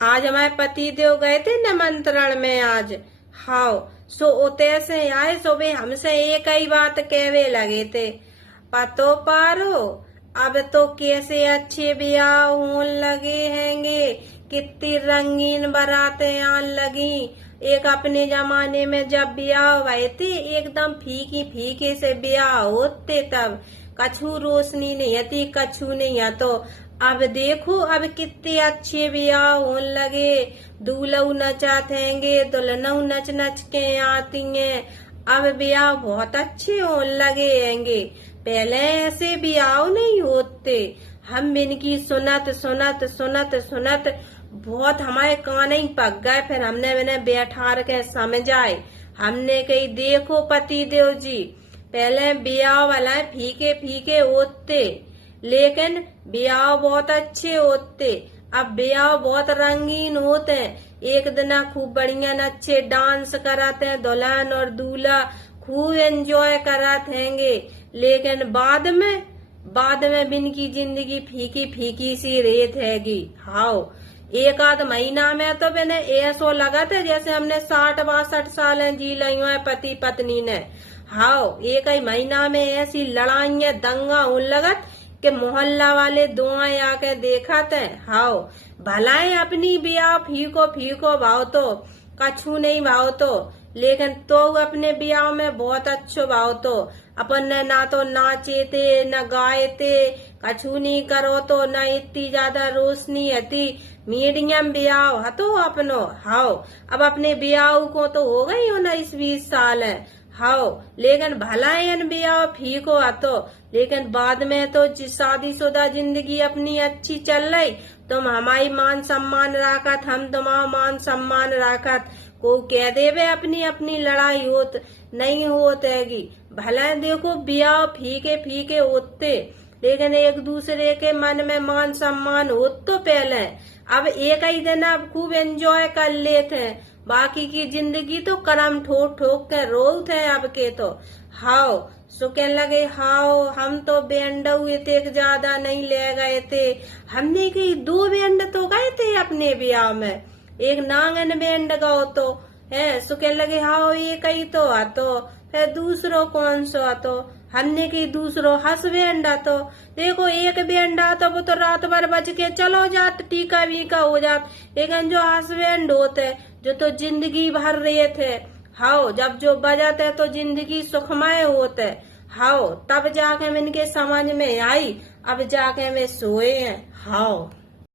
आज हमारे पति देव गए थे निमंत्रण में आज। हाँ, सो उते से आए सो वे हमसे एक ही बात कहवे लगे थे, पतो पारो अब तो कैसे अच्छे ब्याह होने लगे हैंगे, कितनी रंगीन बारातें आने लगी। एक अपने जमाने में जब ब्याह हुए थे एकदम फीकी फीके से ब्याह होते, तब कछु रोशनी नहीं आती, कछु नहीं आ। तो अब देखो अब कितने अच्छे ब्याह होने लगे, दूल्हू नचाते हैंगे, दुल्हनऊ नच नच के आती हैं। अब ब्याह बहुत अच्छे होने लगे हैंगे, पहले ऐसे ब्याह नहीं होते। हम इनकी सुनत सुनत सुनत सुनत बहुत हमारे कान ही पक गए। फिर हमने इन्हें बैठा के समझाए, हमने कही देखो पति देव जी, पहले ब्याह वाला फीके फीके होते लेकिन ब्याह बहुत अच्छे होते। अब ब्याह बहुत रंगीन होते हैं, एक दिन खूब बढ़िया अच्छे डांस कराते हैं, दुल्हन और दूल्हा खूब एंजॉय कराते हैंगे। लेकिन बाद में बिन की जिंदगी फीकी फीकी सी रेत हैगी। हाँ, एक आध महीना में तो मैंने ऐसो लगा था जैसे हमने 60-62 साल जी ली है पति पत्नी ने। हाँ, एक ही महीना में ऐसी लड़ाइयां दंगा होने लगत कि मोहल्ला वाले दुआएं आके देखा थे। हाँ, भलाए अपनी ब्याह फीको फीको भाव तो कछु नहीं भाव तो, लेकिन तो अपने ब्याह में बहुत अच्छो भाव तो। अपन ने ना तो नाचे थे न गाए थे, कछु नहीं करो तो न इतनी ज्यादा रोशनी हती, मीडियम ब्याह हतो अपनो। हाँ, अब अपने ब्याह को तो हो गई हो 19-20 साल है। हाँ, लेकिन भला इन ब्याह फीको हतो, लेकिन बाद में तो शादीशुदा जिंदगी अपनी अच्छी चल रही। तुम हमारी मान सम्मान राखत, हम तुम्हारा मान सम्मान राखत, को कह देवे अपनी अपनी लड़ाई होत नहीं होत हैगी। भला देखो ब्याह फीके फीके होते, लेकिन एक दूसरे के मन में मान सम्मान होत तो पहले। अब एक ही दिन अब खूब एंजॉय कर लेते हैं, बाकी की जिंदगी तो करम ठोक ठोक के रोत है अब के तो। हाओ, सो कहने लगे हाओ हम तो बैंड एक ज्यादा नहीं ले गए थे, हमने कही 2 बैंड तो गए थे अपने ब्याह में, एक नांगन बैंड गाओ तो है। सो कहने लगे हाओ एक ही तो आतो, फिर दूसरो कौन सो आतो, हमने की दूसरो हंस बैंड आतो। देखो एक बैंड आता वो तो रात भर बज के चलो जात, टीका वीका हो जात, लेकिन जो हंस बैंड होते जो तो जिंदगी भर रहे थे। हाओ, जब जो बजाते तो जिंदगी सुखमय होते। हाओ, तब जाके इनके समझ में आई, अब जाके में सोए हैं। हाओ।